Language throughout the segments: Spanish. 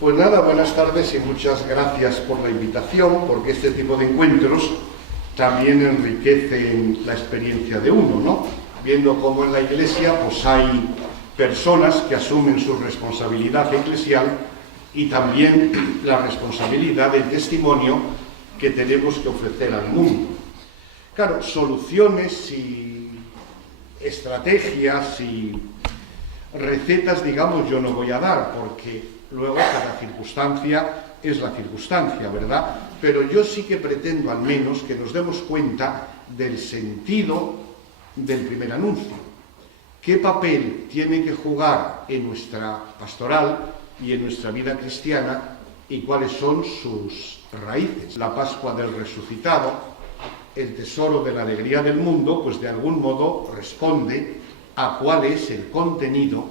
Pues nada, buenas tardes y muchas gracias por la invitación, porque este tipo de encuentros también enriquecen la experiencia de uno, ¿no? Viendo cómo en la Iglesia pues hay personas que asumen su responsabilidad eclesial y también la responsabilidad del testimonio que tenemos que ofrecer al mundo. Claro, soluciones y estrategias y recetas, digamos, yo no voy a dar, porque luego cada circunstancia es la circunstancia, ¿verdad? Pero yo sí que pretendo al menos que nos demos cuenta del sentido del primer anuncio. ¿Qué papel tiene que jugar en nuestra pastoral y en nuestra vida cristiana y cuáles son sus raíces? La Pascua del Resucitado, el tesoro de la alegría del mundo, pues de algún modo responde a cuál es el contenido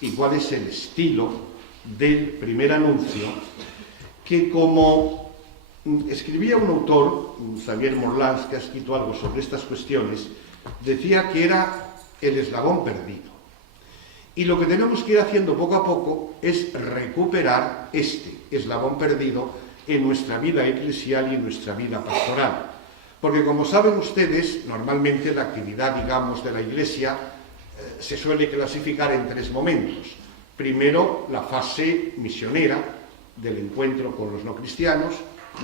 y cuál es el estilo del primer anuncio, que como escribía un autor, Xavier Morlans, que ha escrito algo sobre estas cuestiones, decía que era el eslabón perdido. Y lo que tenemos que ir haciendo poco a poco es recuperar este eslabón perdido en nuestra vida eclesial y en nuestra vida pastoral. Porque como saben ustedes, normalmente la actividad, digamos, de la Iglesia se suele clasificar en tres momentos. Primero, la fase misionera del encuentro con los no cristianos,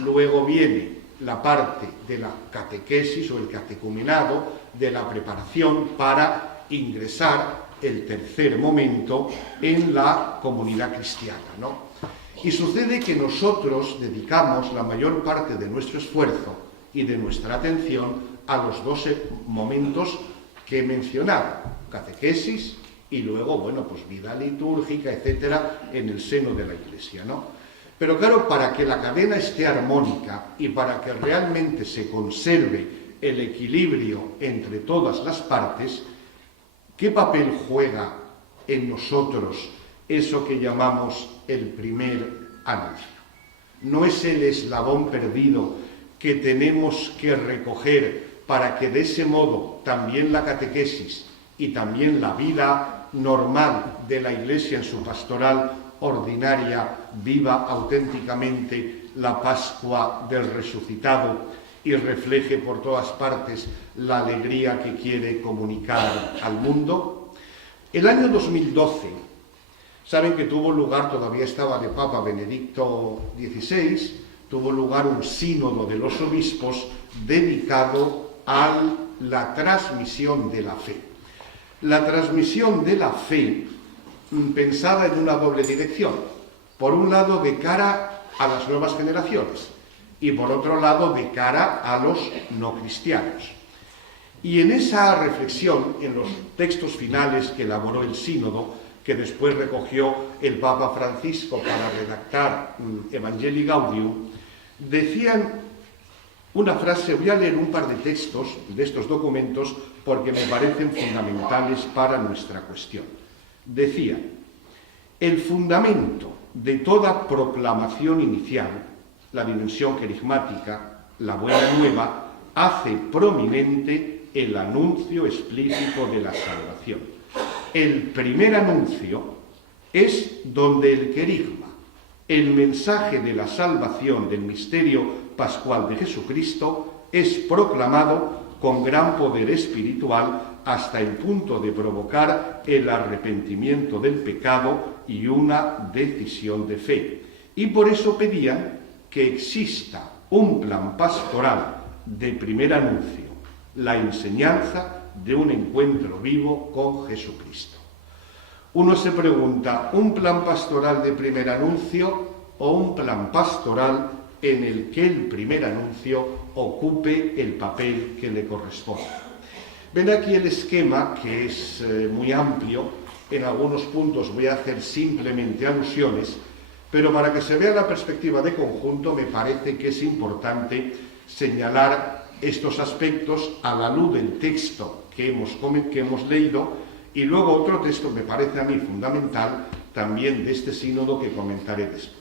luego viene la parte de la catequesis o el catecumenado, de la preparación para ingresar el tercer momento en la comunidad cristiana, ¿no? Y sucede que nosotros dedicamos la mayor parte de nuestro esfuerzo y de nuestra atención a los dos momentos que he mencionado, catequesis y luego, bueno, pues vida litúrgica, etcétera, en el seno de la Iglesia, ¿no? Pero claro, para que la cadena esté armónica y para que realmente se conserve el equilibrio entre todas las partes, ¿qué papel juega en nosotros eso que llamamos el primer anuncio? ¿No es el eslabón perdido que tenemos que recoger para que de ese modo también la catequesis y también la vida normal de la Iglesia en su pastoral ordinaria viva auténticamente la Pascua del Resucitado y refleje por todas partes la alegría que quiere comunicar al mundo? El año 2012, saben que tuvo lugar, todavía estaba de Papa Benedicto XVI, tuvo lugar un sínodo de los obispos dedicado a la transmisión de la fe. La transmisión de la fe pensada en una doble dirección. Por un lado, de cara a las nuevas generaciones y por otro lado, de cara a los no cristianos. Y en esa reflexión, en los textos finales que elaboró el sínodo, que después recogió el Papa Francisco para redactar Evangelii Gaudium, decían una frase. Voy a leer un par de textos de estos documentos porque me parecen fundamentales para nuestra cuestión. Decía: el fundamento de toda proclamación inicial, la dimensión querigmática, la buena nueva, hace prominente el anuncio explícito de la salvación. El primer anuncio es donde el querigma, el mensaje de la salvación del misterio pascual de Jesucristo, es proclamado con gran poder espiritual hasta el punto de provocar el arrepentimiento del pecado y una decisión de fe. Y por eso pedían que exista un plan pastoral de primer anuncio, la enseñanza de un encuentro vivo con Jesucristo. Uno se pregunta, ¿un plan pastoral de primer anuncio o un plan pastoral en el que el primer anuncio ocupe el papel que le corresponde? Ven aquí el esquema, que es muy amplio. En algunos puntos voy a hacer simplemente alusiones, pero para que se vea la perspectiva de conjunto me parece que es importante señalar estos aspectos a la luz del texto que hemos leído, y luego otro texto me parece a mí fundamental también de este sínodo que comentaré después.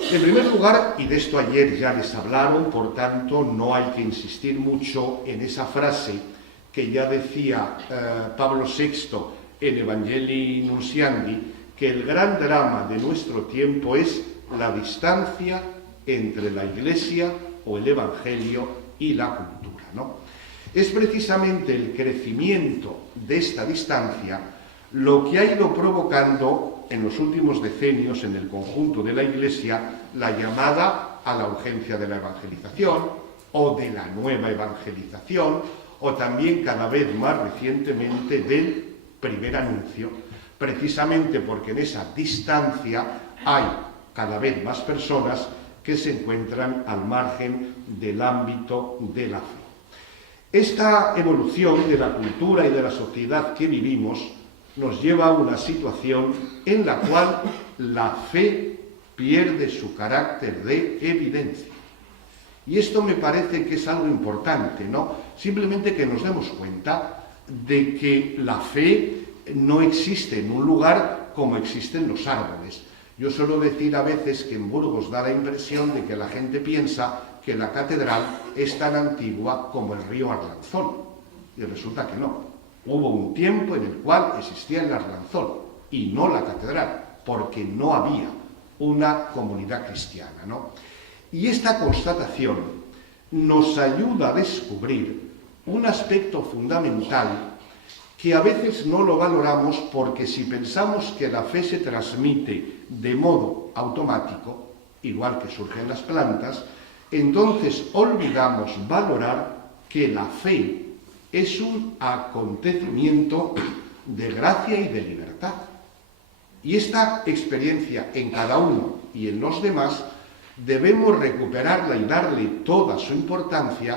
En primer lugar, y de esto ayer ya les hablaron, por tanto no hay que insistir mucho en esa frase que ya decía Pablo VI en Evangelii Nunciandi, que el gran drama de nuestro tiempo es la distancia entre la Iglesia o el Evangelio y la cultura, ¿no? Es precisamente el crecimiento de esta distancia lo que ha ido provocando en los últimos decenios en el conjunto de la Iglesia la llamada a la urgencia de la evangelización o de la nueva evangelización o también cada vez más recientemente del primer anuncio, precisamente porque en esa distancia hay cada vez más personas que se encuentran al margen del ámbito de la fe. Esta evolución de la cultura y de la sociedad que vivimos nos lleva a una situación en la cual la fe pierde su carácter de evidencia. Y esto me parece que es algo importante, ¿no? Simplemente que nos demos cuenta de que la fe no existe en un lugar como existen los árboles. Yo suelo decir a veces que en Burgos da la impresión de que la gente piensa que la catedral es tan antigua como el río Arlanzón. Y resulta que no. Hubo un tiempo en el cual existía el Arlanzón y no la catedral, porque no había una comunidad cristiana, ¿no? Y esta constatación nos ayuda a descubrir un aspecto fundamental que a veces no lo valoramos porque si pensamos que la fe se transmite de modo automático, igual que surgen las plantas, entonces olvidamos valorar que la fe es un acontecimiento de gracia y de libertad. Y esta experiencia en cada uno y en los demás debemos recuperarla y darle toda su importancia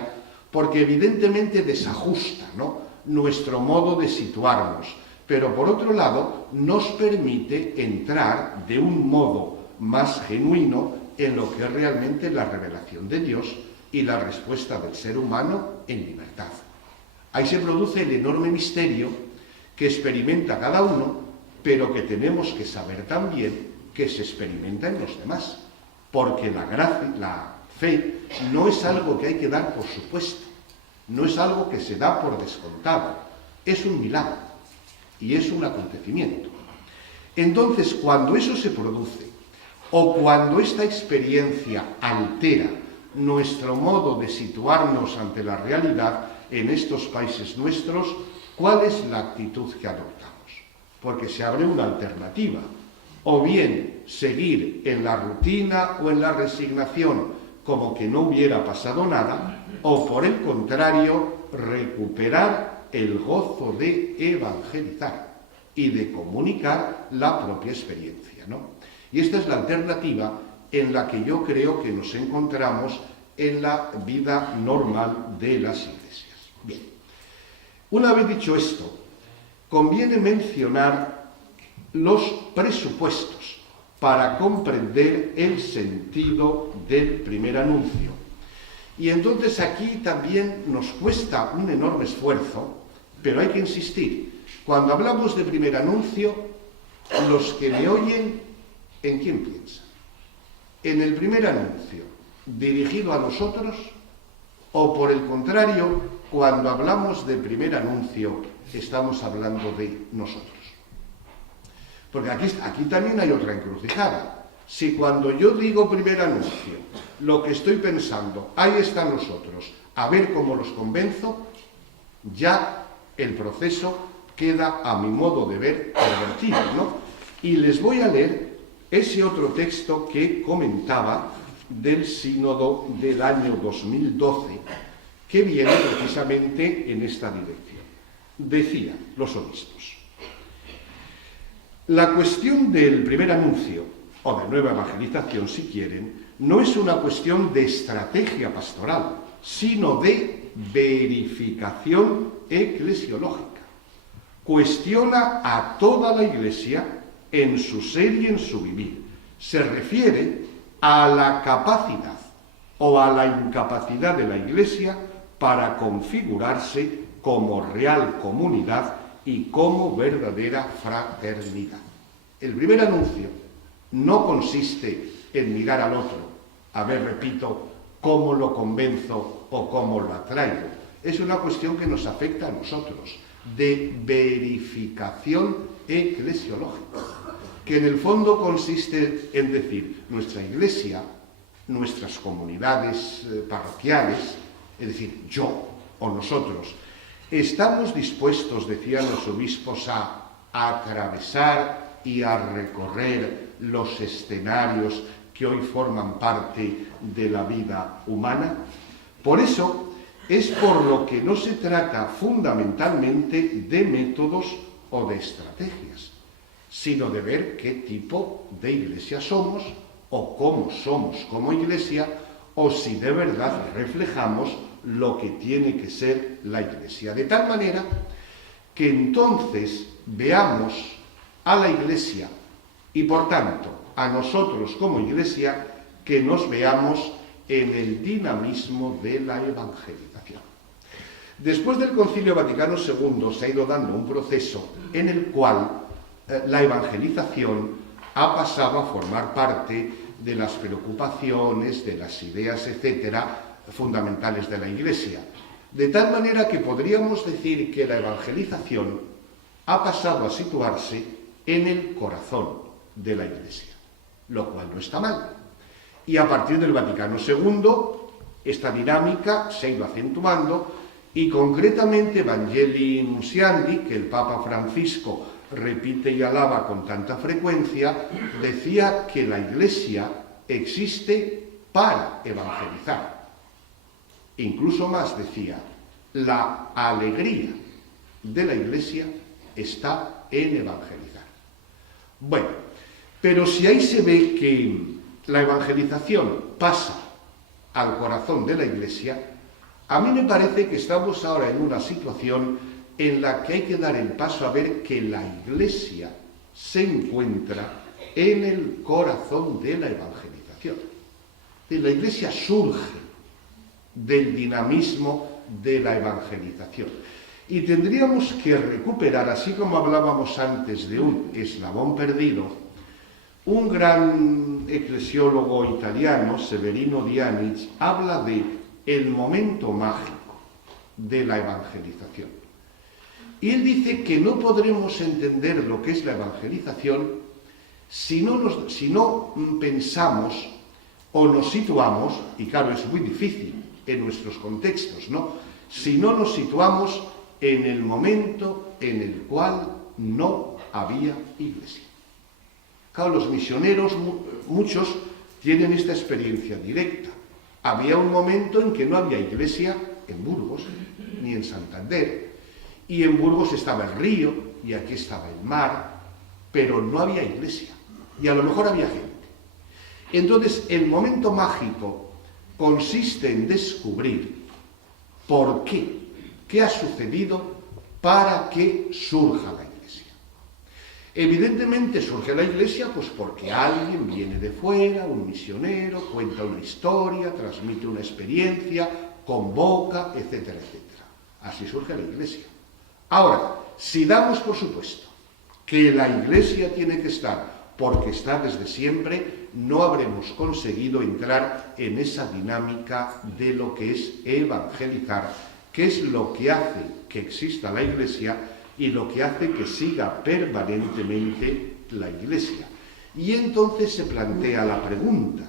porque evidentemente desajusta, ¿no?, nuestro modo de situarnos, pero por otro lado nos permite entrar de un modo más genuino en lo que es realmente la revelación de Dios y la respuesta del ser humano en libertad. Ahí se produce el enorme misterio que experimenta cada uno, pero que tenemos que saber también que se experimenta en los demás, porque la fe no es algo que hay que dar por supuesto, no es algo que se da por descontado, es un milagro y es un acontecimiento. Entonces, cuando eso se produce, o cuando esta experiencia altera nuestro modo de situarnos ante la realidad en estos países nuestros, ¿cuál es la actitud que adoptamos? Porque se abre una alternativa, o bien seguir en la rutina o en la resignación como que no hubiera pasado nada, o por el contrario, recuperar el gozo de evangelizar y de comunicar la propia experiencia, ¿no? Y esta es la alternativa en la que yo creo que nos encontramos en la vida normal de las iglesias. Bien, una vez dicho esto, conviene mencionar los presupuestos para comprender el sentido del primer anuncio. Y entonces aquí también nos cuesta un enorme esfuerzo, pero hay que insistir. Cuando hablamos de primer anuncio, los que me oyen, ¿en quién piensan? ¿En el primer anuncio dirigido a nosotros? ¿O por el contrario, cuando hablamos de primer anuncio, estamos hablando de nosotros? Porque aquí también hay otra encrucijada. Si cuando yo digo primer anuncio, lo que estoy pensando, ahí están los otros, a ver cómo los convenzo, ya el proceso queda, a mi modo de ver, pervertido, ¿no? Y les voy a leer ese otro texto que comentaba del sínodo del año 2012, que viene precisamente en esta dirección. Decían los obispos: la cuestión del primer anuncio, o de nueva evangelización si quieren, no es una cuestión de estrategia pastoral, sino de verificación eclesiológica. Cuestiona a toda la Iglesia en su ser y en su vivir. Se refiere a la capacidad o a la incapacidad de la Iglesia para configurarse como real comunidad y como verdadera fraternidad. El primer anuncio no consiste en mirar al otro, a ver, repito, cómo lo convenzo o cómo lo atraigo. Es una cuestión que nos afecta a nosotros, de verificación eclesiológica. que en el fondo consiste en decir, nuestra Iglesia, nuestras comunidades parroquiales, es decir, yo o nosotros, estamos dispuestos, decían los obispos, a atravesar y a recorrer los escenarios que hoy forman parte de la vida humana. Por eso es por lo que no se trata fundamentalmente de métodos o de estrategias, sino de ver qué tipo de iglesia somos o cómo somos como iglesia, o si de verdad reflejamos lo que tiene que ser la iglesia. De tal manera que entonces veamos a la iglesia y por tanto a nosotros como iglesia, que nos veamos en el dinamismo de la evangelización. Después del Concilio Vaticano II se ha ido dando un proceso en el cual la evangelización ha pasado a formar parte de las preocupaciones, de las ideas, etcétera, fundamentales de la Iglesia. De tal manera que podríamos decir que la evangelización ha pasado a situarse en el corazón de la Iglesia, lo cual no está mal. Y a partir del Vaticano II, esta dinámica se ha ido acentuando y concretamente Evangelii Nuntiandi, que el Papa Francisco repite y alaba con tanta frecuencia, decía que la Iglesia existe para evangelizar. Incluso más decía, la alegría de la Iglesia está en evangelizar. Bueno, pero si ahí se ve que la evangelización pasa al corazón de la Iglesia, a mí me parece que estamos ahora en una situación en la que hay que dar el paso a ver que la Iglesia se encuentra en el corazón de la evangelización. La Iglesia surge del dinamismo de la evangelización. Y tendríamos que recuperar, así como hablábamos antes de un eslabón perdido, un gran eclesiólogo italiano, Severino Dianiz, habla de el momento mágico de la evangelización. Y él dice que no podremos entender lo que es la evangelización si no pensamos o nos situamos, y claro, es muy difícil en nuestros contextos, ¿no? Si no nos situamos en el momento en el cual no había iglesia. Claro, los misioneros, muchos tienen esta experiencia directa. Había un momento en que no había iglesia en Burgos, ni en Santander, y en Burgos estaba el río, y aquí estaba el mar, pero no había iglesia, y a lo mejor había gente. Entonces, el momento mágico consiste en descubrir por qué ha sucedido para que surja la iglesia. Evidentemente surge la iglesia pues porque alguien viene de fuera, un misionero, cuenta una historia, transmite una experiencia, convoca, etcétera, etcétera. Así surge la iglesia. Ahora, si damos por supuesto que la iglesia tiene que estar porque está desde siempre, no habremos conseguido entrar en esa dinámica de lo que es evangelizar, que es lo que hace que exista la iglesia y lo que hace que siga permanentemente la iglesia. Y entonces se plantea la pregunta,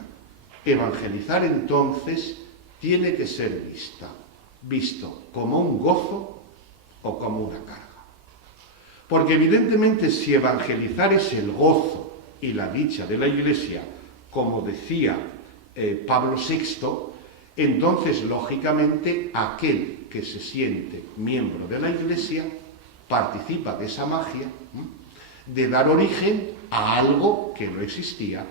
evangelizar entonces tiene que ser visto como un gozo o como una carga. Porque evidentemente si evangelizar es el gozo y la dicha de la iglesia, como decía Pablo VI, entonces lógicamente aquel que se siente miembro de la iglesia participa de esa magia de dar origen a algo que no existía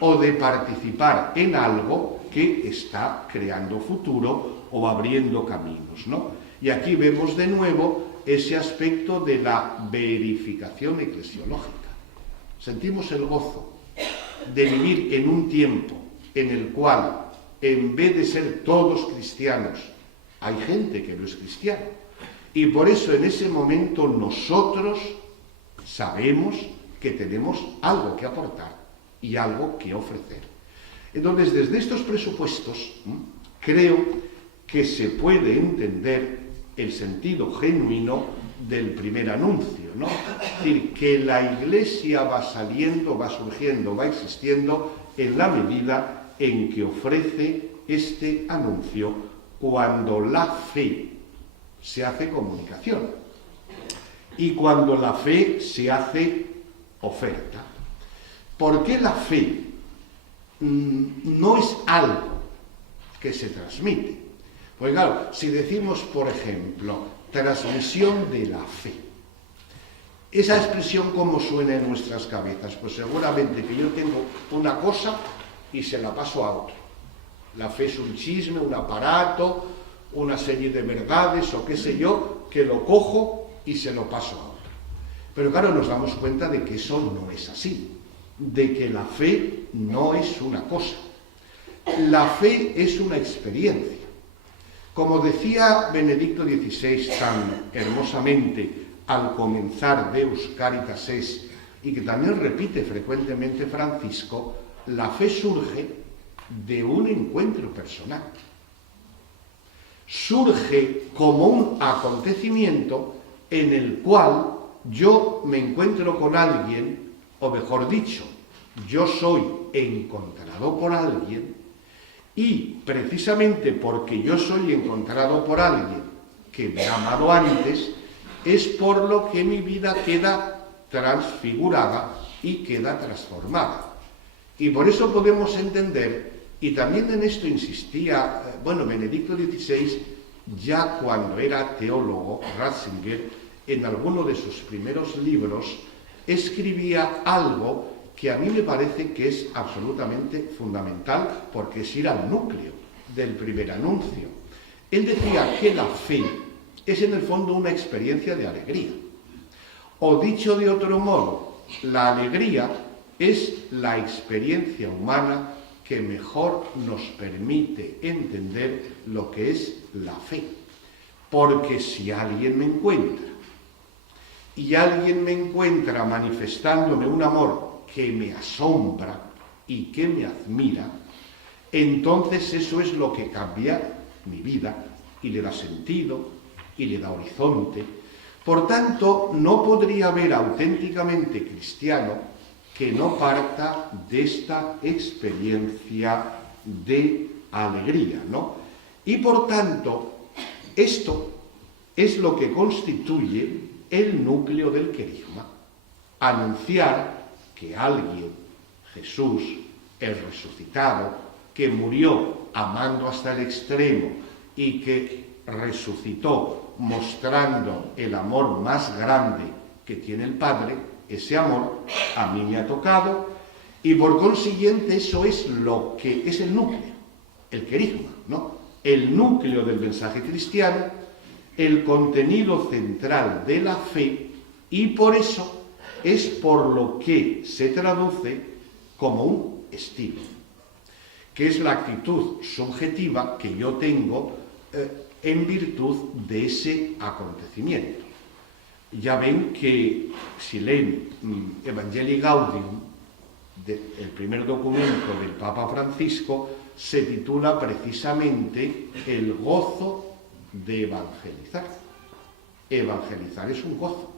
o de participar en algo que está creando futuro o abriendo caminos, ¿no? Y aquí vemos de nuevo ese aspecto de la verificación eclesiológica. Sentimos el gozo de vivir en un tiempo en el cual, en vez de ser todos cristianos, hay gente que no es cristiana. Y por eso en ese momento nosotros sabemos que tenemos algo que aportar y algo que ofrecer. Entonces, desde estos presupuestos, creo que se puede entender el sentido genuino del primer anuncio, ¿no? Es decir, que la Iglesia va saliendo, va surgiendo, va existiendo en la medida en que ofrece este anuncio cuando la fe se hace comunicación y cuando la fe se hace oferta. ¿Por qué la fe no es algo que se transmite? Pues claro, si decimos, por ejemplo, transmisión de la fe, esa expresión ¿cómo suena en nuestras cabezas? Pues seguramente que yo tengo una cosa y se la paso a otro. La fe es un chisme, un aparato, una serie de verdades o qué sé yo, que lo cojo y se lo paso a otro. Pero claro, nos damos cuenta de que eso no es así, de que la fe no es una cosa. La fe es una experiencia. Como decía Benedicto XVI tan hermosamente al comenzar Deus Caritas es, y que también repite frecuentemente Francisco, la fe surge de un encuentro personal. Surge como un acontecimiento en el cual yo me encuentro con alguien, o mejor dicho, yo soy encontrado por alguien, y precisamente porque yo soy encontrado por alguien que me ha amado antes, es por lo que mi vida queda transfigurada y queda transformada. Y por eso podemos entender, y también en esto insistía, Benedicto XVI, ya cuando era teólogo, Ratzinger, en alguno de sus primeros libros, escribía algo que a mí me parece que es absolutamente fundamental, porque es ir al núcleo del primer anuncio. Él decía que la fe es en el fondo una experiencia de alegría. O dicho de otro modo, la alegría es la experiencia humana que mejor nos permite entender lo que es la fe. Porque si alguien me encuentra, y alguien me encuentra manifestándome un amor que me asombra y que me admira, entonces eso es lo que cambia mi vida y le da sentido y le da horizonte. Por tanto, no podría haber auténticamente cristiano que no parta de esta experiencia de alegría, ¿no? Y por tanto, esto es lo que constituye el núcleo del querigma. Anunciar que alguien, Jesús, el resucitado, que murió amando hasta el extremo y que resucitó mostrando el amor más grande que tiene el Padre, ese amor a mí me ha tocado, y por consiguiente eso es lo que es el núcleo, el querigma, ¿no? El núcleo del mensaje cristiano, el contenido central de la fe, y por eso es por lo que se traduce como un estilo, que es la actitud subjetiva que yo tengo en virtud de ese acontecimiento. Ya ven que si leen Evangelii Gaudium, el primer documento del Papa Francisco, se titula precisamente El gozo de evangelizar. Evangelizar es un gozo.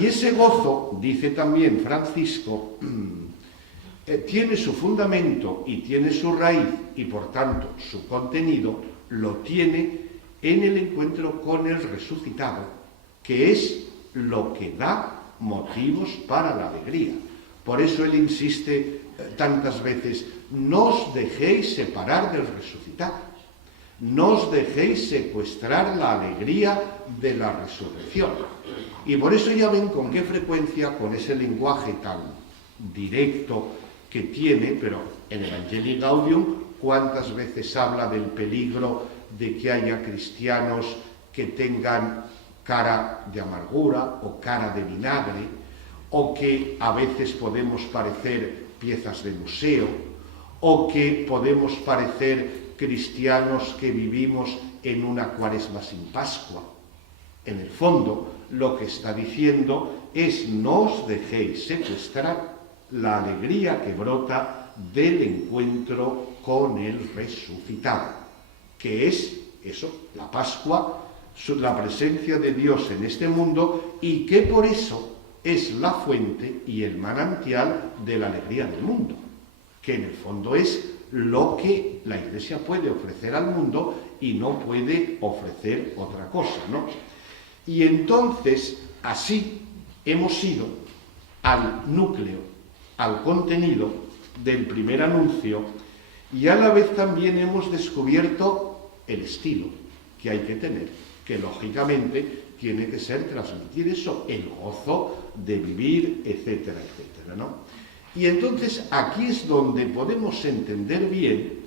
Y ese gozo, dice también Francisco, tiene su fundamento y tiene su raíz, y por tanto su contenido lo tiene en el encuentro con el resucitado, que es lo que da motivos para la alegría. Por eso él insiste tantas veces, no os dejéis separar del resucitado, no os dejéis secuestrar la alegría de la resurrección. Y por eso ya ven con qué frecuencia, con ese lenguaje tan directo que tiene, pero en Evangelii Gaudium, cuántas veces habla del peligro de que haya cristianos que tengan cara de amargura o cara de vinagre, o que a veces podemos parecer piezas de museo, o que podemos parecer cristianos que vivimos en una cuaresma sin Pascua. En el fondo, lo que está diciendo es no os dejéis secuestrar la alegría que brota del encuentro con el resucitado, que es eso, la Pascua, la presencia de Dios en este mundo y que por eso es la fuente y el manantial de la alegría del mundo, que en el fondo es lo que la Iglesia puede ofrecer al mundo y no puede ofrecer otra cosa, ¿no? Y entonces, así hemos ido al núcleo, al contenido del primer anuncio, y a la vez también hemos descubierto el estilo que hay que tener, que lógicamente tiene que ser transmitir eso, el gozo de vivir, etcétera, etcétera, ¿no? Y entonces aquí es donde podemos entender bien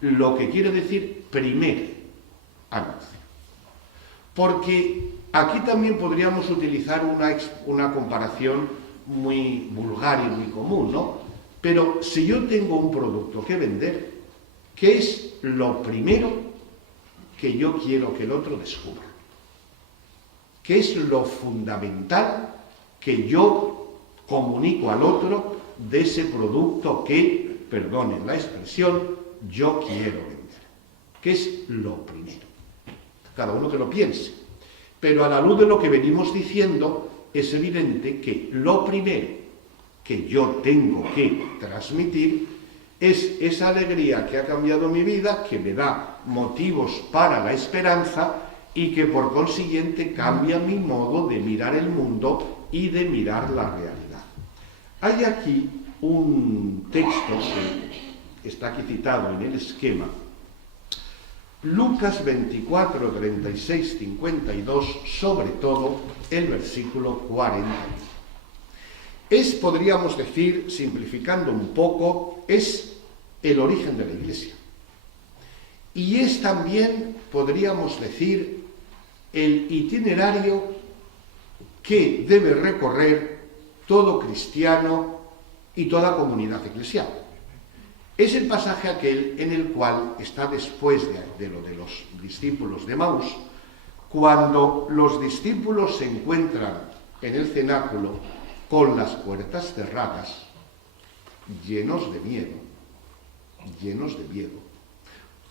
lo que quiere decir primer anuncio. Porque aquí también podríamos utilizar una comparación muy vulgar y muy común, ¿no? Pero si yo tengo un producto que vender, ¿qué es lo primero que yo quiero que el otro descubra? ¿Qué es lo fundamental que yo comunico al otro de ese producto que, perdonen la expresión, yo quiero vender? ¿Qué es lo primero? Cada uno que lo piense. Pero a la luz de lo que venimos diciendo, es evidente que lo primero que yo tengo que transmitir es esa alegría que ha cambiado mi vida, que me da motivos para la esperanza y que por consiguiente cambia mi modo de mirar el mundo y de mirar la realidad. Hay aquí un texto que está aquí citado en el esquema, Lucas 24, 36, 52, sobre todo el versículo 40. Podríamos decir, simplificando un poco, es el origen de la Iglesia. Y es también, podríamos decir, el itinerario que debe recorrer todo cristiano y toda comunidad eclesial. Es el pasaje aquel en el cual está después de lo de los discípulos de Emaús, cuando los discípulos se encuentran en el cenáculo con las puertas cerradas, llenos de miedo,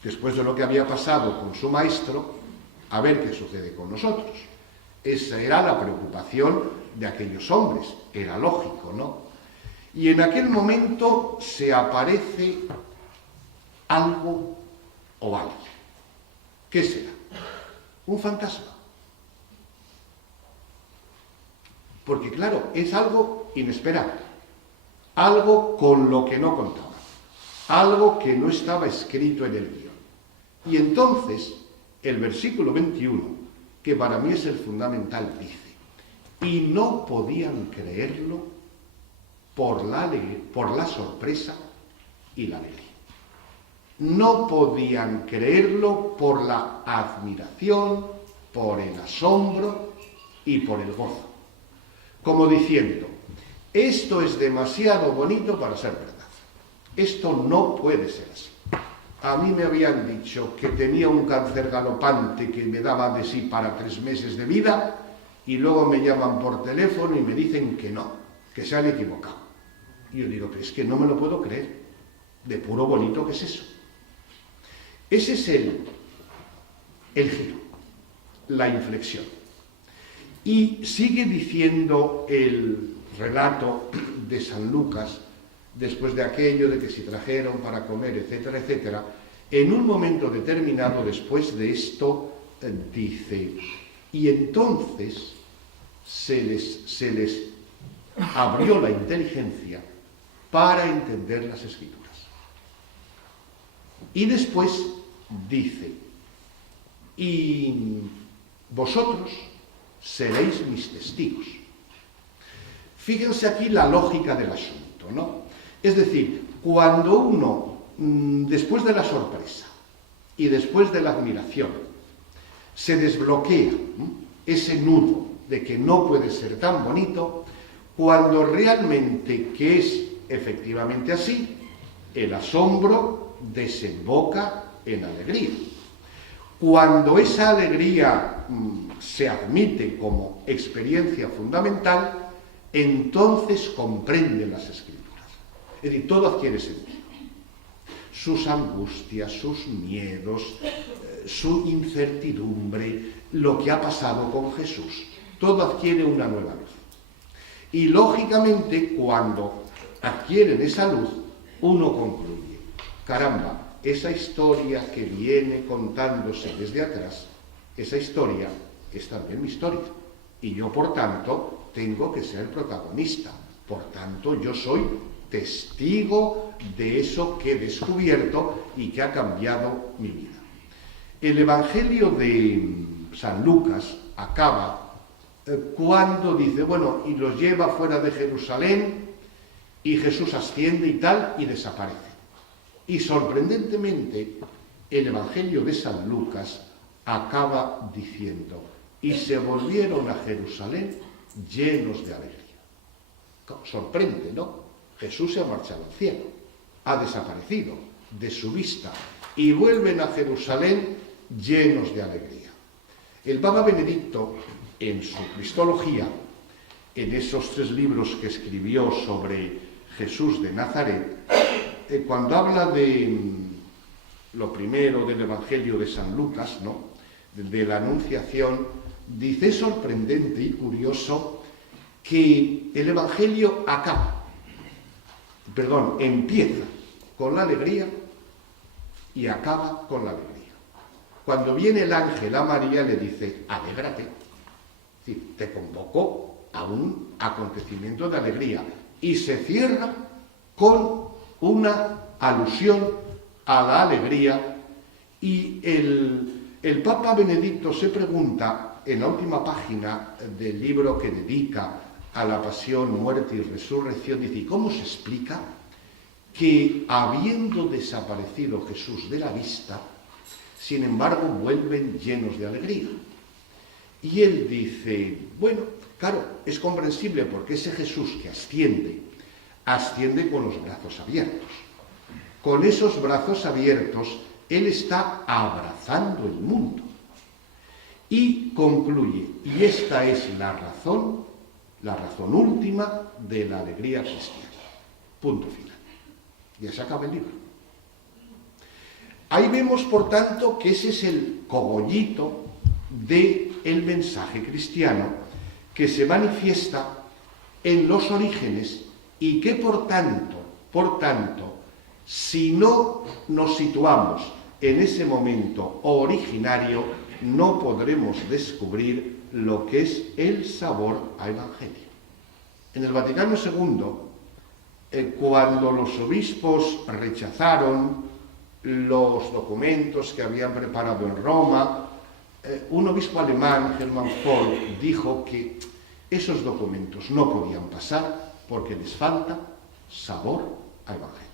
después de lo que había pasado con su maestro, a ver qué sucede con nosotros. Esa era la preocupación de aquellos hombres, era lógico, ¿no? Y en aquel momento se aparece algo o alguien. ¿Qué será? Un fantasma. Porque claro, es algo inesperado, algo con lo que no contaban, algo que no estaba escrito en el guión. Y entonces, el versículo 21, que para mí es el fundamental, dice: y no podían creerlo por la sorpresa y la alegría. No podían creerlo por la admiración, por el asombro y por el gozo. Como diciendo, esto es demasiado bonito para ser verdad. Esto no puede ser así. A mí me habían dicho que tenía un cáncer galopante que me daba de sí para 3 meses de vida y luego me llaman por teléfono y me dicen que no, que se han equivocado. Y yo digo, pero es que no me lo puedo creer, de puro bonito que es eso. Ese es el giro, la inflexión. Y sigue diciendo el relato de San Lucas, después de aquello de que si trajeron para comer, etcétera, etcétera, en un momento determinado después de esto, dice, y entonces se les abrió la inteligencia para entender las Escrituras. Y después dice, y vosotros seréis mis testigos. Fíjense aquí la lógica del asunto, ¿no? Es decir, cuando uno, después de la sorpresa y después de la admiración, se desbloquea ese nudo de que no puede ser tan bonito, cuando realmente que es efectivamente así, el asombro desemboca en alegría. Cuando esa alegría se admite como experiencia fundamental, entonces comprende las Escrituras. Es decir, todo adquiere sentido. sus angustias, sus miedos, su incertidumbre, lo que ha pasado con Jesús. Todo adquiere una nueva luz. Y lógicamente, cuando adquieren esa luz, uno concluye: caramba, esa historia que viene contándose desde atrás, esa historia es también mi historia. Y yo, por tanto, tengo que ser protagonista. Por tanto, yo soy testigo de eso que he descubierto y que ha cambiado mi vida. El Evangelio de San Lucas acaba cuando dice, bueno, y los lleva fuera de Jerusalén, y Jesús asciende y tal, y desaparece. Y sorprendentemente, el Evangelio de San Lucas acaba diciendo, y se volvieron a Jerusalén llenos de alegría. Sorprende, ¿no? Jesús se ha marchado al cielo, ha desaparecido de su vista, y vuelven a Jerusalén llenos de alegría. El Papa Benedicto, en su Cristología, en esos 3 libros que escribió sobre Jesús de Nazaret, cuando habla de lo primero del Evangelio de San Lucas, ¿no?, de la Anunciación, dice: es sorprendente y curioso que el Evangelio empieza con la alegría y acaba con la alegría. Cuando viene el ángel a María, le dice: alégrate. Es decir, te convoco a un acontecimiento de alegría. Y se cierra con una alusión a la alegría. Y el Papa Benedicto se pregunta, en la última página del libro que dedica a la pasión, muerte y resurrección, dice: ¿cómo se explica que, habiendo desaparecido Jesús de la vista, sin embargo vuelven llenos de alegría? Y él dice, bueno, claro, es comprensible, porque ese Jesús que asciende con los brazos abiertos. Con esos brazos abiertos, él está abrazando el mundo. Y concluye, y esta es la razón última de la alegría cristiana. Punto final. Ya se acaba el libro. Ahí vemos, por tanto, que ese es el cogollito del mensaje cristiano, que se manifiesta en los orígenes y que, por tanto, si no nos situamos en ese momento originario, no podremos descubrir lo que es el sabor a Evangelio. En el Vaticano II, cuando los obispos rechazaron los documentos que habían preparado en Roma, un obispo alemán, Hermann Volk, dijo que esos documentos no podían pasar porque les falta sabor a Evangelio.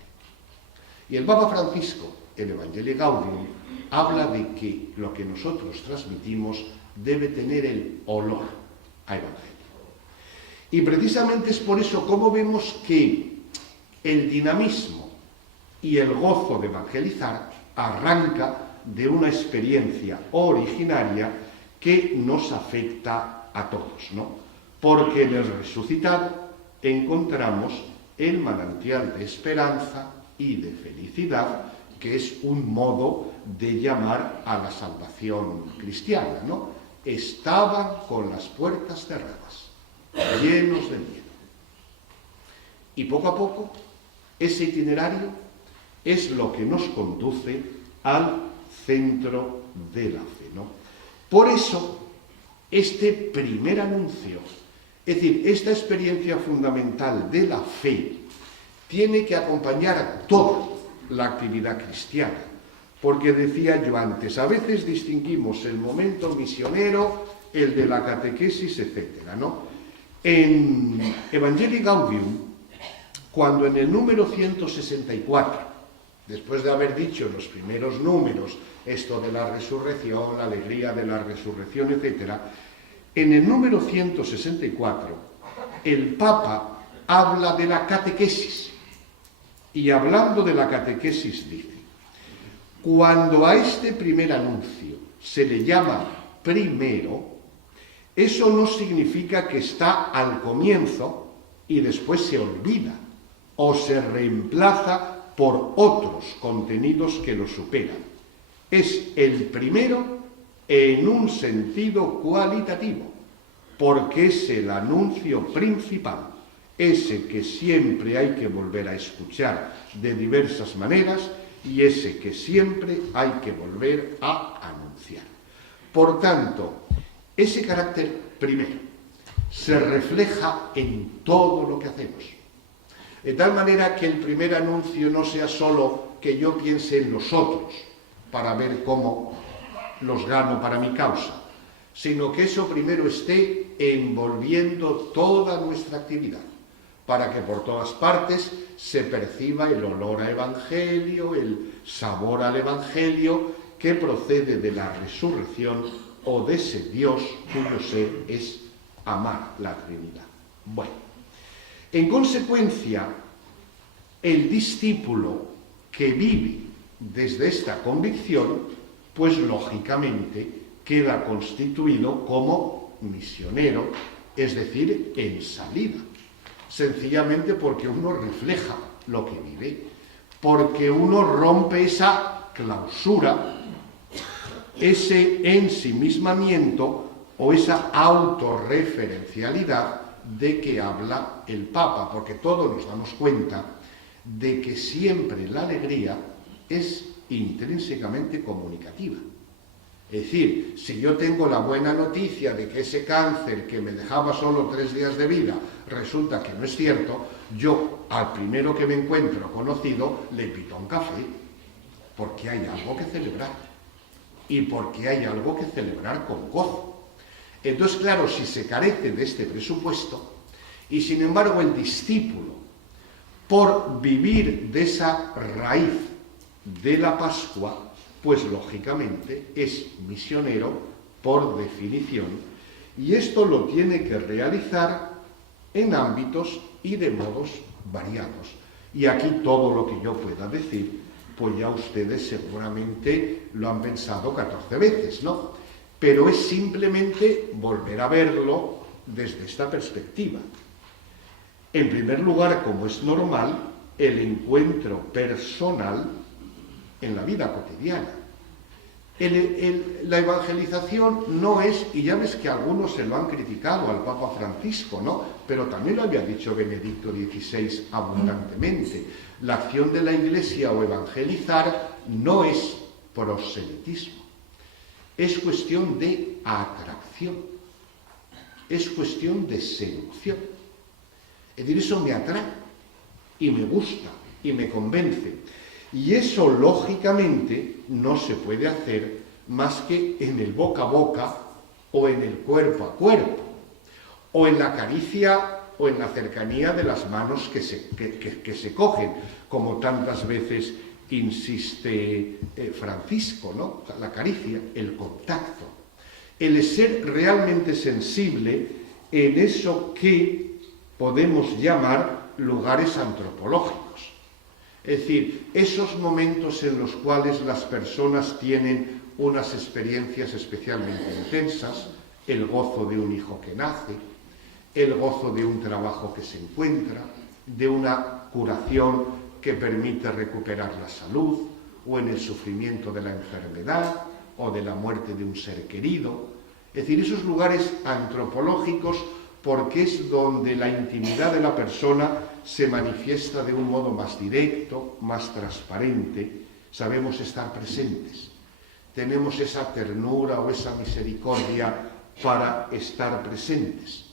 Y el Papa Francisco, el Evangelii Gaudium, habla de que lo que nosotros transmitimos debe tener el olor a Evangelio. Y precisamente es por eso como vemos que el dinamismo y el gozo de evangelizar arranca de una experiencia originaria que nos afecta a todos, ¿no? Porque en el resucitado encontramos el manantial de esperanza y de felicidad, que es un modo de llamar a la salvación cristiana, ¿no? Estaban con las puertas cerradas, llenos de miedo. Y poco a poco, ese itinerario es lo que nos conduce al centro de la fe, ¿no? Por eso, este primer anuncio, es decir, esta experiencia fundamental de la fe, tiene que acompañar toda la actividad cristiana. Porque decía yo antes, a veces distinguimos el momento misionero, el de la catequesis, etc., ¿no? En Evangelii Gaudium, cuando en el número 164, después de haber dicho en los primeros números esto de la resurrección, la alegría de la resurrección, etc., en el número 164, el Papa habla de la catequesis. Y hablando de la catequesis dice: cuando a este primer anuncio se le llama primero, eso no significa que está al comienzo y después se olvida o se reemplaza por otros contenidos que lo superan. Es el primero en un sentido cualitativo, porque es el anuncio principal, ese que siempre hay que volver a escuchar de diversas maneras y ese que siempre hay que volver a anunciar. Por tanto, ese carácter primero se refleja en todo lo que hacemos. De tal manera que el primer anuncio no sea solo que yo piense en los otros para ver cómo los gano para mi causa, sino que eso primero esté envolviendo toda nuestra actividad, para que por todas partes se perciba el olor al Evangelio, el sabor al Evangelio que procede de la resurrección o de ese Dios cuyo ser es amar la Trinidad. Bueno, en consecuencia, el discípulo que vive desde esta convicción, pues lógicamente queda constituido como misionero, es decir, en salida, sencillamente porque uno refleja lo que vive, porque uno rompe esa clausura, ese ensimismamiento o esa autorreferencialidad de que habla el Papa, porque todos nos damos cuenta de que siempre la alegría es intrínsecamente comunicativa. Es decir, si yo tengo la buena noticia de que ese cáncer que me dejaba solo 3 días de vida resulta que no es cierto, yo al primero que me encuentro conocido le invito a un café, porque hay algo que celebrar y porque hay algo que celebrar con gozo. Entonces, claro, si se carece de este presupuesto y sin embargo el discípulo, por vivir de esa raíz de la Pascua, pues lógicamente es misionero por definición, y esto lo tiene que realizar en ámbitos y de modos variados. Y aquí todo lo que yo pueda decir, pues ya ustedes seguramente lo han pensado 14 veces, ¿no? Pero es simplemente volver a verlo desde esta perspectiva. En primer lugar, como es normal, el encuentro personal en la vida cotidiana. La evangelización no es, y ya ves que algunos se lo han criticado al Papa Francisco, ¿no? Pero también lo había dicho Benedicto XVI abundantemente. La acción de la Iglesia o evangelizar no es proselitismo, es cuestión de atracción, es cuestión de seducción. Es decir, eso me atrae y me gusta y me convence. Y eso, lógicamente, no se puede hacer más que en el boca a boca o en el cuerpo a cuerpo, o en la caricia o en la cercanía de las manos que se cogen, como tantas veces insiste Francisco, ¿no? La caricia, el contacto, el ser realmente sensible en eso que podemos llamar lugares antropológicos. Es decir, esos momentos en los cuales las personas tienen unas experiencias especialmente intensas, el gozo de un hijo que nace, el gozo de un trabajo que se encuentra, de una curación que permite recuperar la salud, o en el sufrimiento de la enfermedad, o de la muerte de un ser querido. Es decir, esos lugares antropológicos, porque es donde la intimidad de la persona se manifiesta de un modo más directo, más transparente. Sabemos estar presentes, tenemos esa ternura o esa misericordia para estar presentes.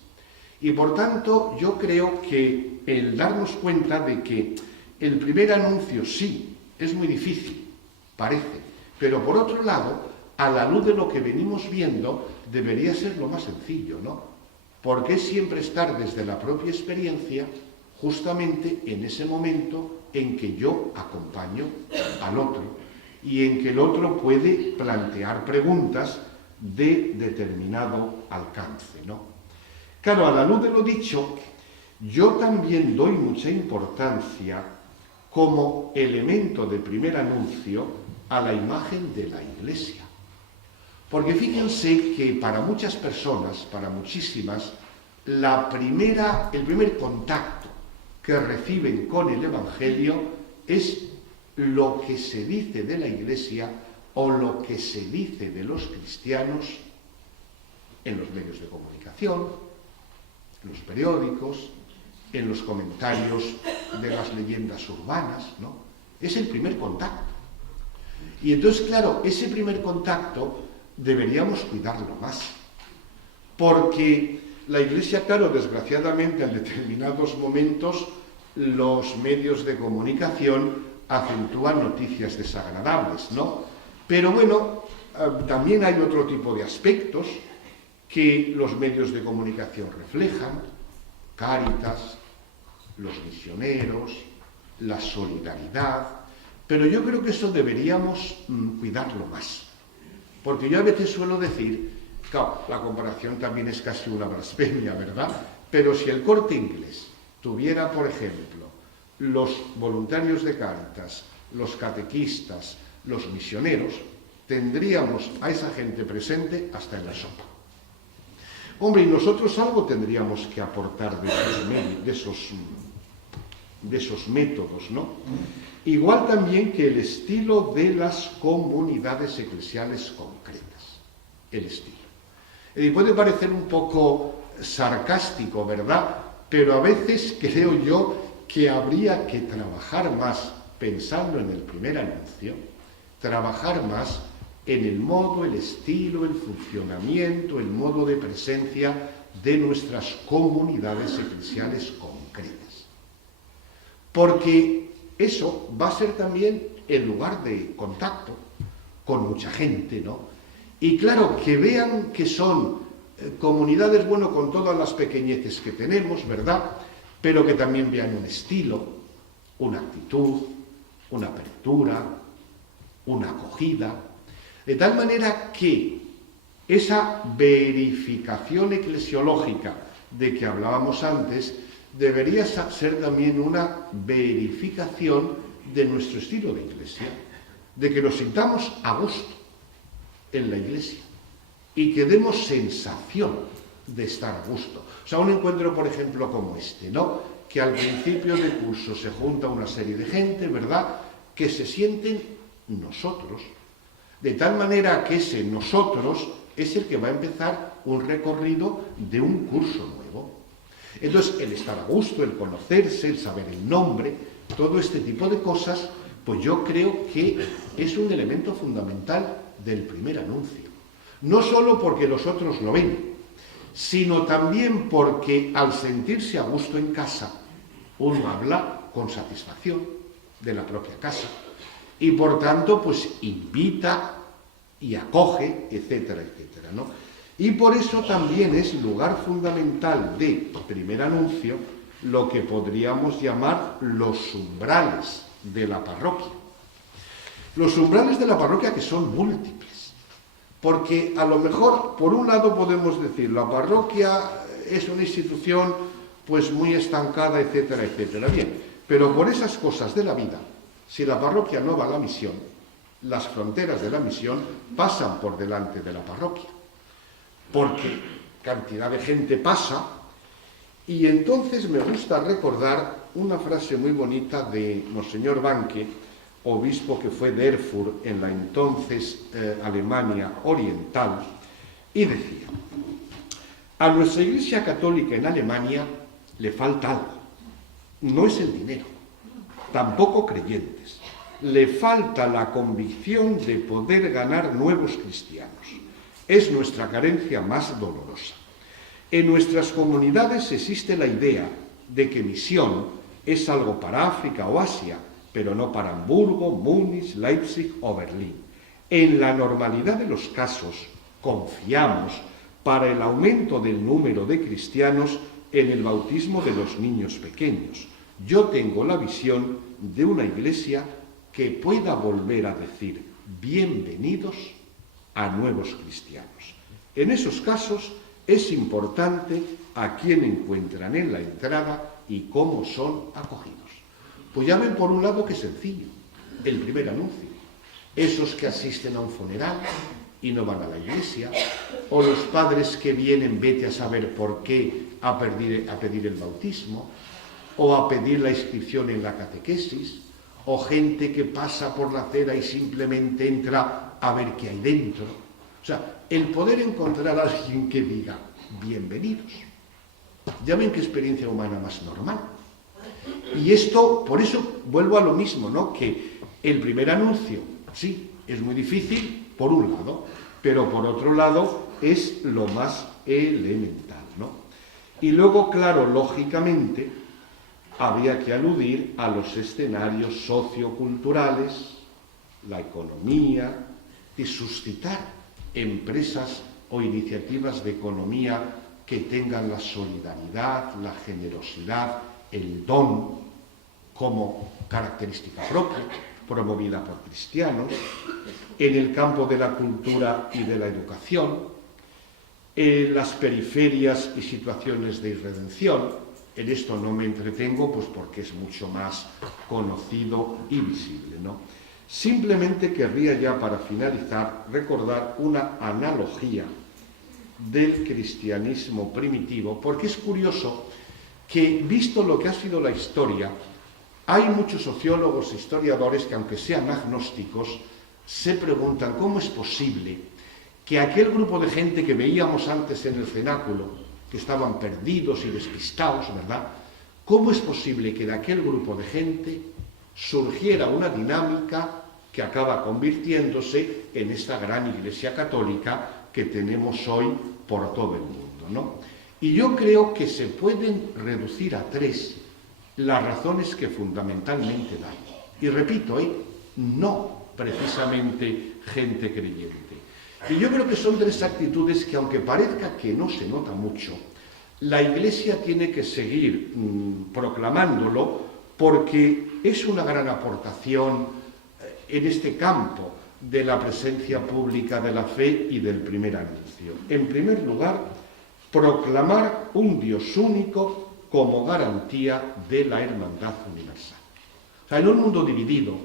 Y por tanto, yo creo que el darnos cuenta de que el primer anuncio sí, es muy difícil, parece, pero por otro lado, a la luz de lo que venimos viendo, debería ser lo más sencillo, ¿no? Porque es siempre estar desde la propia experiencia, justamente en ese momento en que yo acompaño al otro y en que el otro puede plantear preguntas de determinado alcance, ¿no? Claro, a la luz de lo dicho, yo también doy mucha importancia como elemento de primer anuncio a la imagen de la Iglesia. Porque fíjense que para muchas personas, para muchísimas, el primer contacto que reciben con el Evangelio es lo que se dice de la Iglesia o lo que se dice de los cristianos en los medios de comunicación, en los periódicos, en los comentarios de las leyendas urbanas, ¿no? Es el primer contacto. Y entonces, claro, ese primer contacto deberíamos cuidarlo más. Porque la Iglesia, claro, desgraciadamente, en determinados momentos, los medios de comunicación acentúan noticias desagradables, ¿no? Pero bueno, también hay otro tipo de aspectos que los medios de comunicación reflejan: Cáritas, los misioneros, la solidaridad. Pero yo creo que eso deberíamos cuidarlo más. Porque yo a veces suelo decir, claro, la comparación también es casi una blasfemia, ¿verdad? Pero si el Corte Inglés tuviera, por ejemplo, los voluntarios de Cáritas, los catequistas, los misioneros, tendríamos a esa gente presente hasta en la sopa. Hombre, y nosotros algo tendríamos que aportar de esos métodos, ¿no? Igual también que el estilo de las comunidades eclesiales concretas. El estilo. Y puede parecer un poco sarcástico, ¿verdad? Pero a veces creo yo que habría que trabajar más, pensando en el primer anuncio, trabajar más en el modo, el estilo, el funcionamiento, el modo de presencia de nuestras comunidades eclesiales concretas. Porque eso va a ser también el lugar de contacto con mucha gente, ¿no? Y claro, que vean que son comunidades, bueno, con todas las pequeñeces que tenemos, ¿verdad? Pero que también vean un estilo, una actitud, una apertura, una acogida, de tal manera que esa verificación eclesiológica de que hablábamos antes debería ser también una verificación de nuestro estilo de iglesia, de que nos sintamos a gusto en la iglesia y que demos sensación de estar a gusto. O sea, un encuentro, por ejemplo, como este, ¿no? Que al principio del curso se junta una serie de gente, ¿verdad?, que se sienten nosotros, de tal manera que ese nosotros es el que va a empezar un recorrido de un curso nuevo. Entonces, el estar a gusto, el conocerse, el saber el nombre, todo este tipo de cosas, pues yo creo que es un elemento fundamental del primer anuncio. No solo porque los otros lo ven, sino también porque al sentirse a gusto en casa, uno habla con satisfacción de la propia casa y por tanto pues invita y acoge, etcétera, etcétera, ¿no? Y por eso también es lugar fundamental de primer anuncio lo que podríamos llamar los umbrales de la parroquia. Los umbrales de la parroquia, que son múltiples, porque a lo mejor, por un lado podemos decir, la parroquia es una institución pues muy estancada, etcétera, etcétera. Bien, pero por esas cosas de la vida, si la parroquia no va a la misión, las fronteras de la misión pasan por delante de la parroquia, porque cantidad de gente pasa. Y entonces me gusta recordar una frase muy bonita de Monseñor Banque, obispo que fue de Erfurt en la entonces Alemania Oriental, y decía: a nuestra Iglesia Católica en Alemania le falta algo. No es el dinero, tampoco creyentes. Le falta la convicción de poder ganar nuevos cristianos. Es nuestra carencia más dolorosa. En nuestras comunidades existe la idea de que misión es algo para África o Asia, pero no para Hamburgo, Múnich, Leipzig o Berlín. En la normalidad de los casos, confiamos para el aumento del número de cristianos en el bautismo de los niños pequeños. Yo tengo la visión de una iglesia que pueda volver a decir bienvenidos a nuevos cristianos. En esos casos es importante a quién encuentran en la entrada y cómo son acogidos. Pues ya ven, por un lado, qué sencillo, el primer anuncio. Esos que asisten a un funeral y no van a la iglesia, o los padres que vienen, vete a saber por qué, a pedir el bautismo, o a pedir la inscripción en la catequesis, o gente que pasa por la acera y simplemente entra a ver qué hay dentro. O sea, el poder encontrar a alguien que diga, bienvenidos. Ya ven qué experiencia humana más normal. Y esto, por eso vuelvo a lo mismo, ¿no? Que el primer anuncio, sí, es muy difícil, por un lado, pero por otro lado es lo más elemental, ¿no? Y luego, claro, lógicamente, había que aludir a los escenarios socioculturales, la economía, y suscitar empresas o iniciativas de economía que tengan la solidaridad, la generosidad, el don como característica propia, promovida por cristianos, en el campo de la cultura y de la educación, en las periferias y situaciones de irredención. En esto no me entretengo, pues porque es mucho más conocido y visible, ¿no? Simplemente querría ya para finalizar recordar una analogía del cristianismo primitivo, porque es curioso que, visto lo que ha sido la historia, hay muchos sociólogos e historiadores que, aunque sean agnósticos, se preguntan cómo es posible que aquel grupo de gente que veíamos antes en el cenáculo, que estaban perdidos y despistados, ¿verdad? ¿Cómo es posible que de aquel grupo de gente surgiera una dinámica que acaba convirtiéndose en esta gran Iglesia católica que tenemos hoy por todo el mundo, ¿no? Y yo creo que se pueden reducir a tres las razones que fundamentalmente dan. Y repito, no precisamente gente creyente. Y yo creo que son tres actitudes que, aunque parezca que no se nota mucho, la Iglesia tiene que seguir proclamándolo, porque es una gran aportación en este campo de la presencia pública de la fe y del primer anuncio. En primer lugar, proclamar un Dios único como garantía de la hermandad universal. O sea, en un mundo dividido,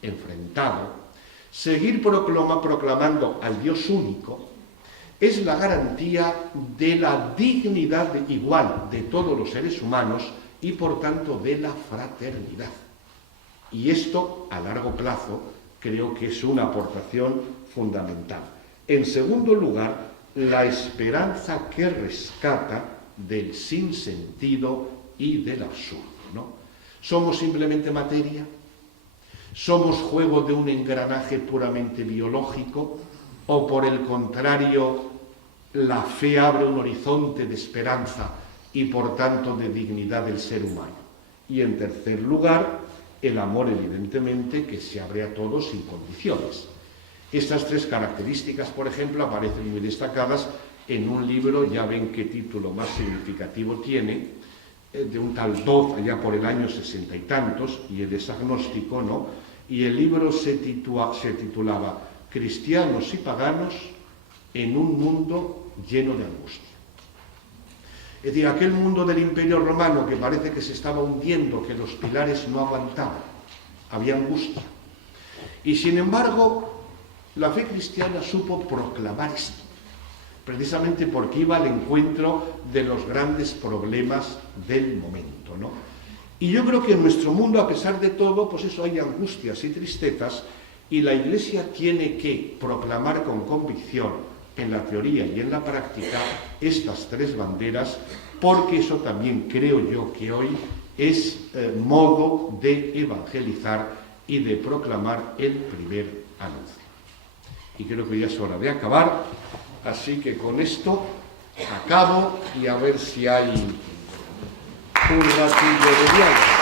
enfrentado, seguir proclamando al Dios único es la garantía de la dignidad igual de todos los seres humanos y, por tanto, de la fraternidad. Y esto, a largo plazo, creo que es una aportación fundamental. En segundo lugar, la esperanza que rescata del sinsentido y del absurdo, ¿no? ¿Somos simplemente materia? ¿Somos juego de un engranaje puramente biológico? ¿O por el contrario, la fe abre un horizonte de esperanza y por tanto de dignidad del ser humano? Y en tercer lugar, el amor evidentemente que se abre a todos sin condiciones. Estas tres características, por ejemplo, aparecen muy destacadas en un libro, ya ven qué título más significativo tiene, de un tal Dodd, allá por el año 60 y tantos, y él es agnóstico, ¿no? Y el libro se titulaba Cristianos y paganos en un mundo lleno de angustia. Es decir, aquel mundo del Imperio Romano que parece que se estaba hundiendo, que los pilares no aguantaban, había angustia. Y sin embargo, la fe cristiana supo proclamar esto, precisamente porque iba al encuentro de los grandes problemas del momento, ¿no? Y yo creo que en nuestro mundo, a pesar de todo, pues eso, hay angustias y tristezas, y la Iglesia tiene que proclamar con convicción, en la teoría y en la práctica, estas tres banderas, porque eso también creo yo que hoy es modo de evangelizar y de proclamar el primer anuncio. Y creo que ya es hora de acabar, así que con esto acabo y a ver si hay un ratillo de diálogo.